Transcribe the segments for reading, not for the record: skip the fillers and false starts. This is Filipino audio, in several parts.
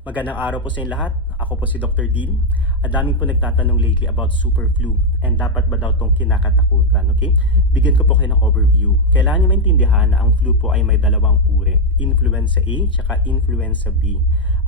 Magandang araw po sa inyo lahat. Ako po si Dr. Dean. Ang dami po nagtatanong lately about super flu and dapat ba daw itong kinakatakutan, okay? Bigyan ko po kayo ng overview. Kailangan niyo maintindihan na ang flu po ay may dalawang uri, influenza A at influenza B.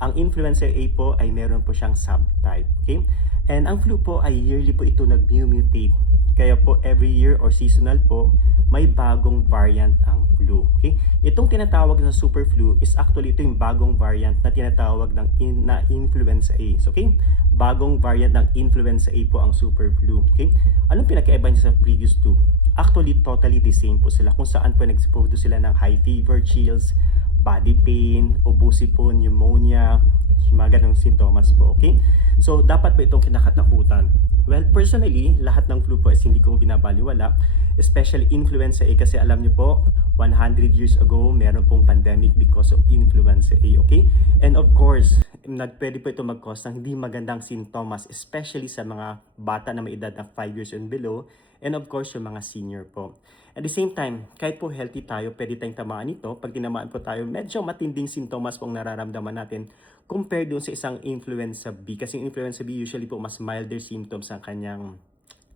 Ang influenza A po ay meron po siyang subtype, okay? And ang flu po ay yearly po ito nag-mutate. Kaya po every year or seasonal po, may bagong variant ang flu. Okay? Itong tinatawag na super flu is actually ito yung bagong variant na tinatawag ng na influenza A. So, okay? Bagong variant ng influenza A po ang super flu. Okay? Anong pinakaiba niya sa previous two? Actually, totally the same po sila. Kung saan po nag-produce sila ng high fever, chills, body pain, ubusipo, pneumonia, mga ganong sintomas po. Okay? So, dapat ba itong kinakatakutan? Well, personally, lahat ng flu po is hindi ko binabaliwala, especially influenza A kasi alam niyo po, 100 years ago, meron pong pandemic because of influenza A, okay? And of course, pwede po ito mag-cause ng hindi magandang sintomas, especially sa mga bata na may edad na 5 years and below, and of course, yung mga senior po. At the same time, kahit po healthy tayo, pwede tayong tamaan ito. Pag tinamaan po tayo, medyo matinding sintomas pong nararamdaman natin compared doon sa isang influenza B. Kasi yung influenza B usually po mas milder symptoms ang kanyang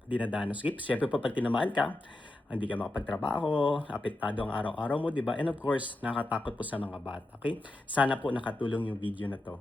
dinadanas. Okay? Siyempre po pag tinamaan ka, hindi ka makapagtrabaho, apektado ang araw-araw mo, di ba? And of course, nakakatakot po sa mga bata. Okay? Sana po nakatulong yung video na to.